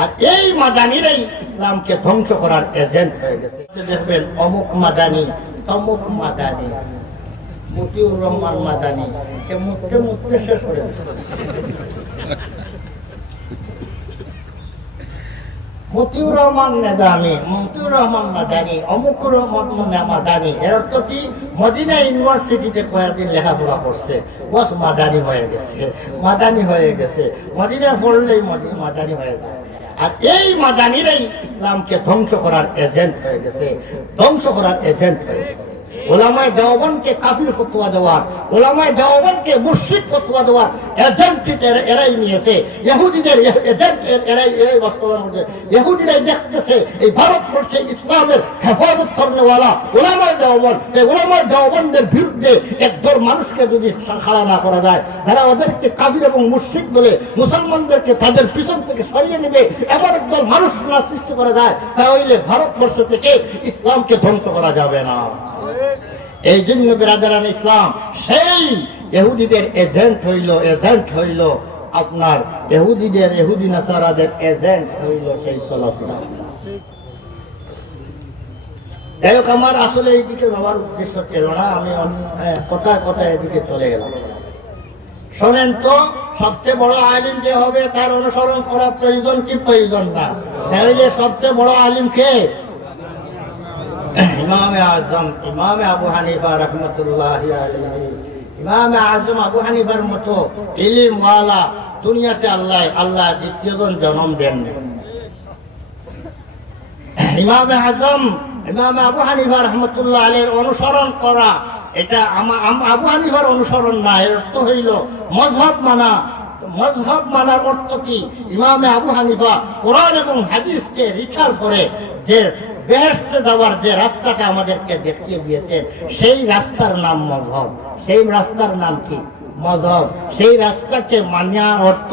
আর এই মাদানিরাই ইসলামকে ধ্বংস করার এজেন্ট হয়ে গেছে। দেখবেন অমুক মাদানি, তমুক মাদানি, মতিউর রহমান মাদানি, সে মুখতে মুখতে শেষ হয়ে গেছে। মতিউর রহমান নেজামি, মতিউর রহমান মাদানি, অমুকুর রহমান মাদানি, এর অর্থ কি? মদিনা ইউনিভার্সিটিতে কয়েকদিন লেখাপড়া করছে, বস মাদানি হয়ে গেছে, মাদানি হয়ে গেছে, মদিনা পড়লেই মাদানি হয়ে যায়। আর এই মাদানিরাই ইসলামকে ধ্বংস করার এজেন্ট হয়ে গেছে, ধ্বংস করার এজেন্ট হয়ে গেছে। ওলামায়ে দেওবন্দকে কাফির ফতোয়া দেওয়ার, ওলামায়ে দেওবন্দকে মুশরিক ফতোয়া দেওয়ার এজেন্ট এরাই নিয়েছে, ইহুদিদের এজেন্ট এরাই বাস্তবায়ন করছে। ইহুদিরাই দেখতেছে এই ভারতবর্ষে ইসলামের হেফাজত করেওয়ালা ওলামায়ে দেওবন্দ, এই ওলামায়ে দেওবন্দের বিরুদ্ধে একদল মানুষকে যদি খাড়া না করা যায়, যারা ওদেরকে কাফির এবং মুশরিক বলে মুসলমানদেরকে তাদের পিছন থেকে সরিয়ে নেবে, এমন একদল মানুষ না সৃষ্টি করা যায়, তাহলে ভারতবর্ষ থেকে ইসলামকে ধ্বংস করা যাবে না। এই জন্য বিরাদারান ইসলাম সেই ইহুদিদের এজেন্ট হইল আপনার ইহুদি নাসারাদের এজেন্ট হইল সেই সালাফিরা। যাই হোক, আমার আসলে এইদিকে যাওয়ার উদ্দেশ্য ছিল না, আমি কথায় কথায় এদিকে চলে গেলাম। শোনেন তো, সবচেয়ে বড় আলিম যে হবে তার অনুসরণ করা প্রয়োজন কি প্রয়োজন না? তাহলে সবচেয়ে বড় আলিম কে? ইমামে আজম, ইমামে আবু হানিফা রাহমাতুল্লাহি আলাইহি। ইমামে আজম আবু হানিফার মতো ইলমওয়ালা দুনিয়াতে আল্লাহ দ্বিতীয়জন জন্ম দেন। ইমামে আজম, ইমামে আবু হানিফা রাহমাতুল্লাহি আলাইহির অনুসরণ করা, এটা আবু হানিফার অনুসরণ না, এর অর্থ হইল মযহব মানা। মযহব মানার অর্থ কি? ইমামে আবু হানিফা কোরআন এবং হাদিসকে রিচার করে যে বেহেশতে যাওয়ার যে রাস্তাটা আমাদেরকে দেখিয়ে দিয়েছেন, সেই রাস্তার নাম মযহব। সেই রাস্তার নাম কি? মযহব। সেই রাস্তাকে মানার অর্থ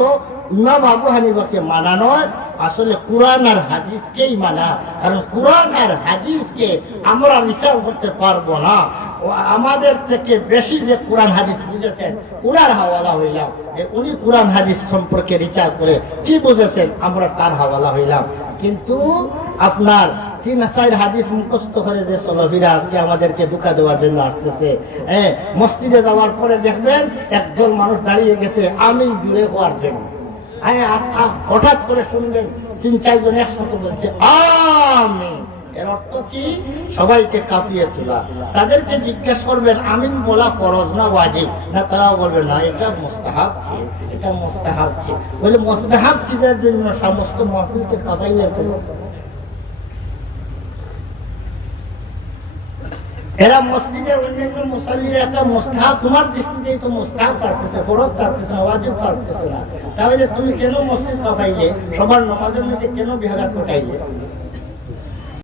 ইমাম আবু হানিফাকে মানা নয়, আসলে কোরআন আর হাদিসকেই মানা। কারণ কোরআন আর হাদিসকে আমরা বিচার করতে পারবো না। আমাদের থেকে বেশি যে কোরআন হাদিস বুঝেছেন, উনার হাওয়ালা হইলাম, যে উনি কোরআন হাদিস সম্পর্কে বিচার করে কি বুঝেছেন, আমরা তার হাওয়ালা হইলাম। কিন্তু আপনার 3-4 হাদিস মুখস্থ করে যে সালাফিরা আজকে আমাদেরকে ধোঁকা দেওয়ার জন্য আসতেছে, মসজিদে যাওয়ার পরে দেখবেন একজন মানুষ দাঁড়িয়ে গেছে আমিন জুড়ে হওয়ার জন্য। হঠাৎ করে শুনবেন 3-4 জন একসাথে বলছে আমিন। এর অর্থ কি? সবাইকে কাঁপিয়ে তোলা। তাদেরকে জিজ্ঞেস করবেন আমিন বলা ফরজ না ওয়াজিব? না, তারাও বলবেন না, এটা মুস্তাহাব ছিল, এটা মুস্তাহাব ছিল। বলে মুস্তাহাব চিজের জন্য সমস্ত মাহফিলকে কাঁপাইয়া তোলা। এরা মসজিদের অন্যান্য মুসাল্লিরা একটা মুস্তাহাব, তোমার দৃষ্টিতেই তো মুস্তাহাব চাচ্ছে, ফরজ চাচ্ছে না, ওয়াজিব চাচ্ছে না। তাহলে তুমি কেন মসজিদ কাঁপাইলে? সবার নামাজের মধ্যে কেন বিহাঘাত ঘটাইলে?